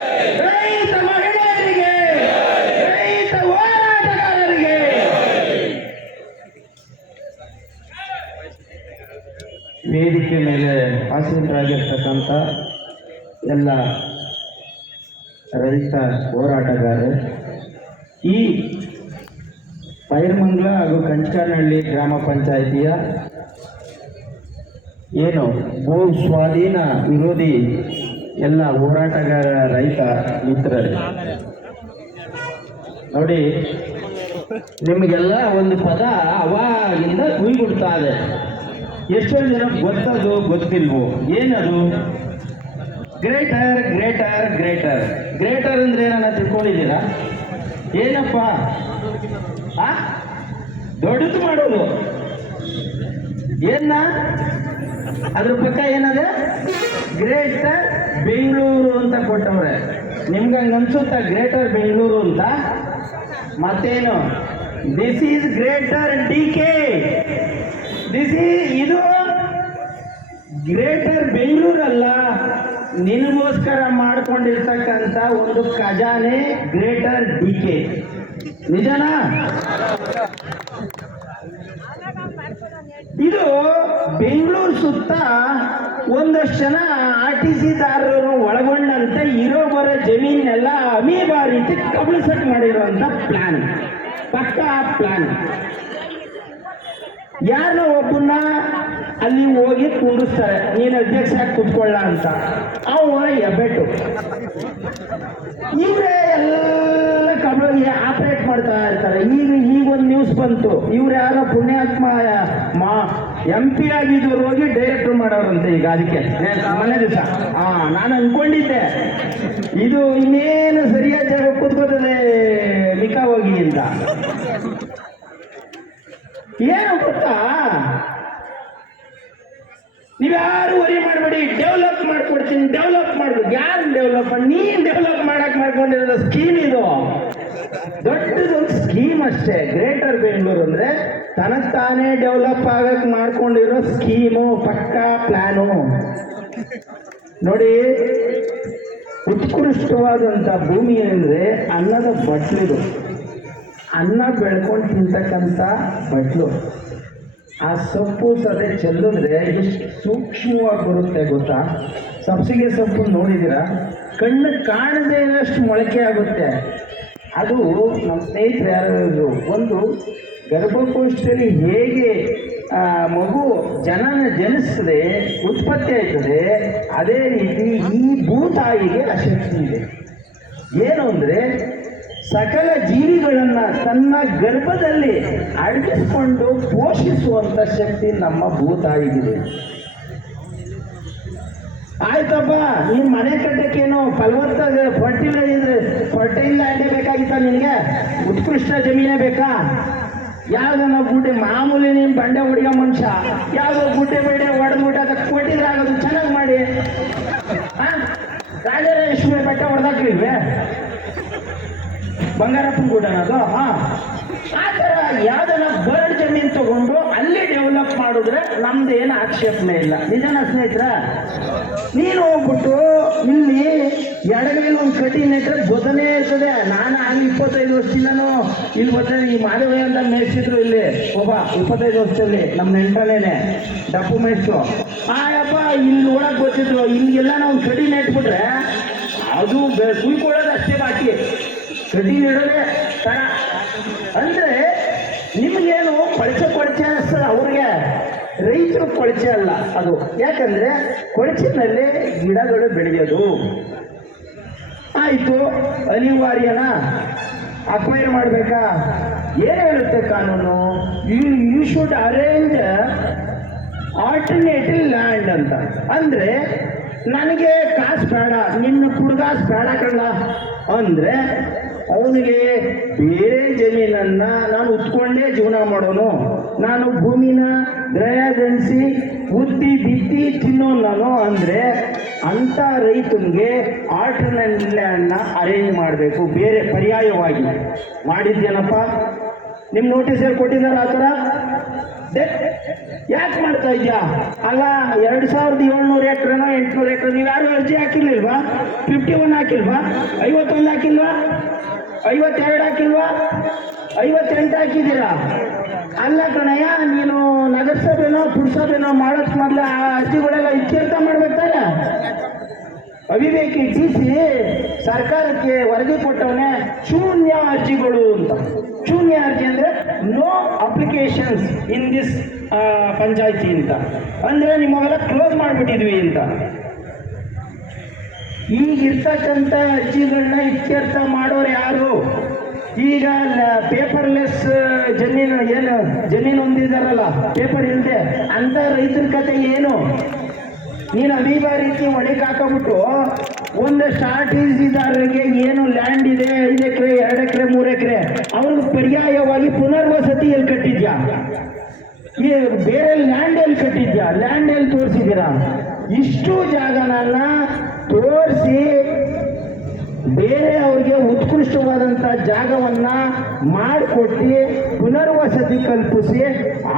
ರೈತ ಮಹಿಳೆಯರಿಗೆ, ರೈತ ಹೋರಾಟಗಾರರಿಗೆ. ವೇದಿಕೆ ಮೇಲೆ ಆಸೀನರಾಗಿರ್ತಕ್ಕಂಥ ಎಲ್ಲ ರೈತ ಹೋರಾಟಗಾರರು, ಈ ಪೈರ್ಮಂಗ್ಲ ಹಾಗೂ ಕಂಚನಹಳ್ಳಿ ಗ್ರಾಮ ಪಂಚಾಯಿತಿಯ ಏನು ಭೂ ಸ್ವಾಧೀನ ವಿರೋಧಿ ಎಲ್ಲ ಹೋರಾಟಗಾರ ರೈತ ಮಿತ್ರರೇ. ನೋಡಿ, ನಿಮಗೆಲ್ಲ ಒಂದು ಪದ ಅವಾಗಿಂದ ಕುಯ್ಬಿಡ್ತಾ ಇದೆ. ಎಷ್ಟೊಂದು ಜನ ಗೊತ್ತದು ಗೊತ್ತಿಲ್ವೋ, ಏನದು? Greater greater greater. ಗ್ರೇಟರ್ ಅಂದ್ರೆ ಏನನ್ನ ತಿಳ್ಕೊಂಡಿದ್ದೀರಾ? ಏನಪ್ಪ? ಆ? ದೊಡ್ಡದು ಮಾಡೋದು. ಏನ ಅದ್ರ ಪಕ್ಕ ಏನದೆ? ಗ್ರೇಟರ್. ಬೆಂಗಳೂರು ಅಂತ ಕೊಟ್ಟವ್ರೆ. ನಿಮ್ಗೆ ಹಂಗೆ ಅನ್ಸುತ್ತ ಗ್ರೇಟರ್ ಬೆಂಗಳೂರು ಅಂತ? ಮತ್ತೇನು? This is greater D K this ಇದು ಗ್ರೇಟರ್ ಬೆಂಗಳೂರಲ್ಲ ನಿನಗೋಸ್ಕರ ಮಾಡ್ಕೊಂಡಿರ್ತಕ್ಕಂಥ ಒಂದು ಖಜಾನೆ ಗ್ರೇಟರ್ ಡಿ ಕೆ ನಿಜನಾ? ಇದು ಬೆಂಗಳೂರು ಸುತ್ತ ಒಂದಷ್ಟು ಜನ ಆರ್ ಟಿ ಸಿ ದಾರರು ಒಳಗೊಂಡಂತೆ ಇರೋ ಬರೋ ಜಮೀನೆಲ್ಲ ಅಮೀಬಾ ರೀತಿ ಕಬಳಿಸಕ್ ಮಾಡಿರುವಂತ ಪ್ಲಾನ್ ಪಕ್ಕ ಪ್ಲಾನ್ ಯಾರನ್ನ ಒಬ್ಬನ್ನ ಅಲ್ಲಿ ಹೋಗಿ ಕೂಡಿಸ್ತಾರೆ ನೀನು ಅಧ್ಯಕ್ಷ ಕುತ್ಕೊಳ್ಳ ಅಂತ. ಅವ ಎಬೆಟ್ಟು ಇವರೇ ಎಲ್ಲ ಕಬಳಿಗೆ ಆಪರೇಟ್ ಮಾಡ್ತಾ ಇರ್ತಾರೆ. ಒಂದು ನ್ಯೂಸ್ ಬಂತು. ಇವ್ರು ಯಾರೋ ಪುಣ್ಯಾತ್ಮ, ಮಾ ಎಂ ಪಿ ಹೋಗಿ ಡೈರೆಕ್ಟರ್ ಮಾಡೋರಂತೆ ಈಗ ಅದಕ್ಕೆ. ಮನೆ ದಿವಸ. ಹಾ ನಾನು ಅನ್ಕೊಂಡಿದ್ದೆ ಇದು ಇನ್ನೇನು ಸರಿಯಾದ ಜಾಗ ಕೂತ್ಕೋತದೆ ಮಿಕ್ಕ ಹೋಗಿ ಅಂತ. ಏನು ಗೊತ್ತಾ? ನೀವ್ಯಾರು ವರಿ ಮಾಡಬೇಡಿ. ಡೆವಲಪ್ ಮಾಡ್ಕೊಡ್ತೀನಿ. ಡೆವಲಪ್ ಮಾಡ್ಬೇಕು. ಯಾರು ಡೆವಲಪ್ ನೀನ್ ಡೆವಲಪ್ ಮಾಡಕ್ ಮಾಡ್ಕೊಂಡಿರೋದು ಸ್ಕೀಮ್ ಇದು. ದೊಡ್ಡದೊಂದು ಸ್ಕೀಮ್ ಅಷ್ಟೇ. ಗ್ರೇಟರ್ ಬೆಂಗಳೂರು ಅಂದ್ರೆ ತನಗ್ ತಾನೇ ಡೆವಲಪ್ ಆಗಕ್ ಮಾಡ್ಕೊಂಡಿರೋ ಸ್ಕೀಮು ಪಕ್ಕಾ ಪ್ಲಾನು ನೋಡಿ ಉತ್ಕೃಷ್ಟವಾದಂಥ ಭೂಮಿ ಅಂದರೆ ಅನ್ನದ ಬಟ್ಲಿದು ಅನ್ನ ಬೆಳ್ಕೊಂಡು ತಿಂತಕ್ಕಂಥ ಬಟ್ಲು. ಆ ಸೊಪ್ಪು ಸದೆ ಚೆಲ್ಲಿದ್ರೆ ಎಷ್ಟು ಸೂಕ್ಷ್ಮವಾಗಿ ಬರುತ್ತೆ ಗೊತ್ತಾ? ಸಬ್ಸಿಗೆ ಸೊಪ್ಪು ನೋಡಿದ್ದೀರಾ? ಕಣ್ಣು ಕಾಣದೇ ಇರೋಷ್ಟು ಮೊಳಕೆ ಆಗುತ್ತೆ. ಅದು ನಮ್ಮ ಸ್ನೇಹಿತರು ಯಾರು ಹೇಳಿದ್ರು, ಒಂದು ಗರ್ಭಕೋಶದಲ್ಲಿ ಹೇಗೆ ಮಗು ಜನನ ಜನಿಸ್ತದೆ, ಉತ್ಪತ್ತಿ ಆಯ್ತದೆ, ಅದೇ ರೀತಿ ಈ ಭೂತಾಯಿಗೆ ಆ ಶಕ್ತಿ ಇದೆ. ಏನು ಅಂದರೆ, ಸಕಲ ಜೀವಿಗಳನ್ನು ತನ್ನ ಗರ್ಭದಲ್ಲಿ ಅಡಗಿಸ್ಕೊಂಡು ಪೋಷಿಸುವಂಥ ಶಕ್ತಿ ನಮ್ಮ ಭೂತಾಯಿಗಿದೆ. ಆಯ್ತಪ್ಪ ನಿಮ್ಮ ಮನೆ ಕಟ್ಟಕ್ಕೇನು ಫಲವತ್ತ ಫರ್ಟಿಲೈಸರ್ ಇದ್ರೆ ಫರ್ಟೈಲ್ ಬೇಕಾಗಿತ್ತ ನಿನಗೆ? ಉತ್ಕೃಷ್ಟ ಜಮೀನೇ ಬೇಕಾ? ಯಾವ್ದನ್ನ ಗುಡ್ಡೆ ಮಾಮೂಲಿ ನಿಮ್ಮ ಬಂಡೆ ಹುಡುಗ ಮನುಷ್ಯ. ಯಾವುದೋ ಗುಡ್ಡೆ ಬೇಡೆ ಹೊಡೆದ್ಬಿಟ್ಟು ಅದಕ್ಕೆ ಕೊಟ್ಟಿದ್ರೆ ಆಗೋದು, ಚೆನ್ನಾಗಿ ಮಾಡಿ. ಆ? ರಾಜರಾಜೇಶ್ವರಿ ಬೆಟ್ಟ ಹೊಡೆದಾಕ್ಲಿಲ್ವೇ ಬಂಗಾರಪ್ಪನ ಗುಡ್ಡನ ಅದು? ಹಾ ಆ ಥರ ಯಾವ್ದನ್ನ ಬರ್ಡ್ ಜಮೀನ್ ತಗೊಂಡು ಡೆವಲಪ್ ಮಾಡಿದ್ರೆ ನಮ್ದು ಏನು ಆಕ್ಷೇಪಣೆ ಇಲ್ಲ. ನಿಜನ ಸ್ನೇಹಿತರ, ನೀನು ಹೋಗ್ಬಿಟ್ಟು ಇಲ್ಲಿ ಎಡಗೈಲಿ ಒಂದು ಕಟಿ ನೆಟ್ರೆ ಜೊತೆನೇ ಇರ್ತದೆ. ನಾನು ಆಗ ಇಪ್ಪತ್ತೈದು ವರ್ಷದಿಂದನೂ ಇಲ್ಲಿ ಬರ್ತಾರೆ ಈ ಮಾಧವಯ್ಯ ಅಂತ ಮೇಯಿಸಿದ್ರು ಇಲ್ಲಿ. ಒಬ್ಬ ಇಪ್ಪತ್ತೈದು ವರ್ಷದಲ್ಲಿ ನಮ್ಮ ನೆಂಟನೇನೆ, ಡಪ್ಪು ಆ ಆಯಪ್ಪ, ಇಲ್ಲಿ ನೋಡಕ್ ಗೊತ್ತಿದ್ರು. ಇಲ್ಲಿಗೆಲ್ಲ ನಾವು ಕಡಿ ನೆಟ್ಬಿಟ್ರೆ ಅದು ಕುಯ್ಕೊಳ್ಳೋದು ಅಷ್ಟೇ ಬಾಕಿ. ಕಡಿ ನೆಡೋದೇ ತರ ಅಂದ್ರೆ ನಿಮಗೇನು ಕೊಳಚೆ ಕೊಳಚೆ ಅನಿಸ್ತದೆ ಅವ್ರಿಗೆ ರೈತರು ಕೊಳಚೆ ಅಲ್ಲ, ಅದು. ಯಾಕಂದ್ರೆ ಕೊಳಚಿನಲ್ಲಿ ಗಿಡಗಳು ಬೆಳೆಯೋದು. ಆಯಿತು, ಅನಿವಾರ್ಯನ? ಅಕ್ವೈರ್ ಮಾಡಬೇಕಾ? ಏನು ಹೇಳುತ್ತೆ ಕಾನೂನು? You you should arrange alternative land ಅಂತ. ಅಂದ್ರೆ, ನನಗೆ ಕಾಸು ಬೇಡ, ನಿನ್ನ ಕುಡ್ಗಾಸು ಬೇಡ ಕಳ್ಳ ಅಂದ್ರೆ, ಅವನಿಗೆ ಬೇರೆ ಜಮೀನನ್ನ ನಾನು ಉತ್ಕೊಂಡೇ ಜೀವನ ಮಾಡೋನು. ನಾನು ಭೂಮಿನ ಗ್ರಹಗಣಿಸಿ ಉತ್ತಿ ಬಿತ್ತಿ ನಾನು ಅಂದ್ರೆ ಅಂತ ರೈತನಿಗೆ ಆಲ್ಟರ್ನೇಟ್ ಅರೇಂಜ್ ಮಾಡಬೇಕು, ಬೇರೆ ಪರ್ಯಾಯವಾಗಿ. ಮಾಡಿದ್ದೇನಪ್ಪ ನಿಮ್ಮ ನೋಟಿಸಲ್ಲಿ ಕೊಟ್ಟಿದ್ದಾರೆ ಆ ಥರ? ಯಾಕೆ ಮಾಡ್ತಾ ಇದ್ಯಾ? ಅಲ್ಲ, ಎರಡ್ ಸಾವಿರದ ಏಳ್ನೂರು ಎಕರೆನೋ ಎಂಟ್ನೂರು ಎಕರೆ, ನೀವು ಯಾರು ಅರ್ಜಿ ಹಾಕಿರ್ಲಿಲ್ವಾ? Fifty one ಹಾಕಿಲ್ವಾ? ಐವತ್ತೊಂದು ಹಾಕಿಲ್ವಾ? ಐವತ್ತೆರಡು ಹಾಕಿಲ್ವಾ? ಐವತ್ತೆಂಟು ಹಾಕಿದ್ದೀರಾ? ಅಲ್ಲ ಕಣಯ್ಯ, ನೀನು ನಗರಸಭೆನೋ ಪುರಸಭೆನೋ ಮಾಡೋಕ್ ಮೊದಲು ಆ ಅರ್ಜಿಗಳೆಲ್ಲ ಇತ್ಯರ್ಥ ಮಾಡ್ಬೇಕು ತಾನೆ ಅವಿವೇಕಿ ಡಿ ಸಿ ಸರ್ಕಾರಕ್ಕೆ ವರದಿ ಕೊಟ್ಟವನೇ ಶೂನ್ಯ ಅರ್ಜಿಗಳು ಅಂತ. ಶೂನ್ಯ ಅರ್ಜಿ ಅಂದ್ರೆ ನೋ ಅಪ್ಲಿಕೇಶನ್ಸ್ ಇನ್ ದಿಸ್ ಪಂಚಾಯತಿ ಅಂತ. ಅಂದ್ರೆ ನಿಮ್ಮವೆಲ್ಲ ಕ್ಲೋಸ್ ಮಾಡಿಬಿಟ್ಟಿದ್ವಿ ಅಂತ. ಈಗಿರ್ತಕ್ಕಂಥ ಅರ್ಜಿಗಳನ್ನ ಇತ್ಯರ್ಥ ಮಾಡೋರು ಯಾರು? ಈಗ ಪೇಪರ್ಲೆಸ್ ಜಮೀನು ಏನು, ಜಮೀನು ಹೊಂದಿದಾರಲ್ಲ ಪೇಪರ್ ಇಲ್ಲದೆ ಅಂತ ರೈತರ ಕತೆ ಏನು? ನೀನು ಅಮೀಬ ರೀತಿ ಒಳಗೆ ಹಾಕೊಂಬಿಟ್ಟು ಒಂದು ಆರ್ಟಿಸಿದಾರರಿಗೆ ಏನು ಲ್ಯಾಂಡ್ ಇದೆ, ಐದು ಎಕರೆ, ಎರಡು ಎಕರೆ, ಮೂರು ಎಕರೆ ಅವ್ರಿಗೆ ಪರ್ಯಾಯವಾಗಿ ಪುನರ್ವಸತಿ ಎಲ್ಲಿ ಕಟ್ಟಿದ್ಯಾ? ಬೇರೆ ಲ್ಯಾಂಡ್ ಎಲ್ಲಿ ಕಟ್ಟಿದ್ಯಾ? ಲ್ಯಾಂಡ್ ಎಲ್ಲಿ ತೋರಿಸಿದ್ದೀರಾ? ಇಷ್ಟು ಜಾಗನನ್ನ ತೋರಿಸಿ ಉತ್ಕೃಷ್ಟವಾದಂಥ ಜಾಗವನ್ನ ಮಾಡಿಕೊಟ್ಟು ಪುನರ್ವಸತಿ ಕಲ್ಪಿಸಿ,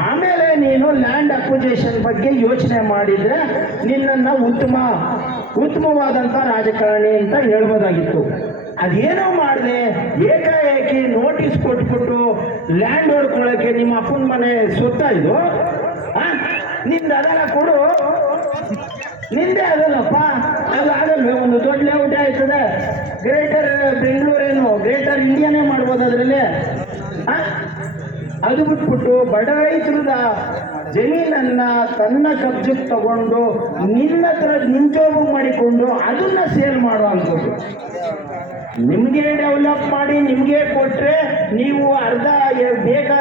ಆಮೇಲೆ ನೀನು ಲ್ಯಾಂಡ್ ಅಕ್ವಿಜೇಷನ್ ಬಗ್ಗೆ ಯೋಚನೆ ಮಾಡಿದ್ರೆ ನಿನ್ನನ್ನು ಉತ್ತಮ, ಉತ್ತಮವಾದಂಥ ರಾಜಕಾರಣಿ ಅಂತ ಹೇಳ್ಬೋದಾಗಿತ್ತು. ಅದೇನೋ ಮಾಡಿದೆ, ಏಕಾಏಕಿ ನೋಟಿಸ್ ಕೊಟ್ಬಿಟ್ಟು ಲ್ಯಾಂಡ್ ಹೊಡ್ಕೊಳ್ಳೋಕೆ ನಿಮ್ಮ ಅಪ್ಪನ ಮನೆ ಸುತ್ತ ಇದು ನಿಂದು ಅದೆಲ್ಲ ಕೊಡು. ನಿಂದೆ ಅದಲ್ಲಪ್ಪ ಅದು ಆಗಲ್ವೇ ಒಂದು ದೊಡ್ಡ ಲೇಔಟ್ ಆಯ್ತದೆ ಗ್ರೇಟರ್ ಬೆಂಗಳೂರೇನು ಗ್ರೇಟರ್ ಇಂಡಿಯಾನೇ ಮಾಡ್ಬೋದು ಅದರಲ್ಲಿ. ಅದು ಬಿಟ್ಬಿಟ್ಟು ಬಡ ರೈತರದ ಜಮೀನನ್ನ ತನ್ನ ಕಬ್ಜಕ್ಕೆ ತಗೊಂಡು ನಿನ್ನ ಹತ್ರ ಮಾಡಿಕೊಂಡು ಅದನ್ನ ಸೇಲ್ ಮಾಡುವಂಥದ್ದು ನಿಮಗೆ ಡೆವಲಪ್ ಮಾಡಿ, ನಿಮಗೆ ಕೊಟ್ರೆ ನೀವು ಅರ್ಧ ಬೇಕಾದ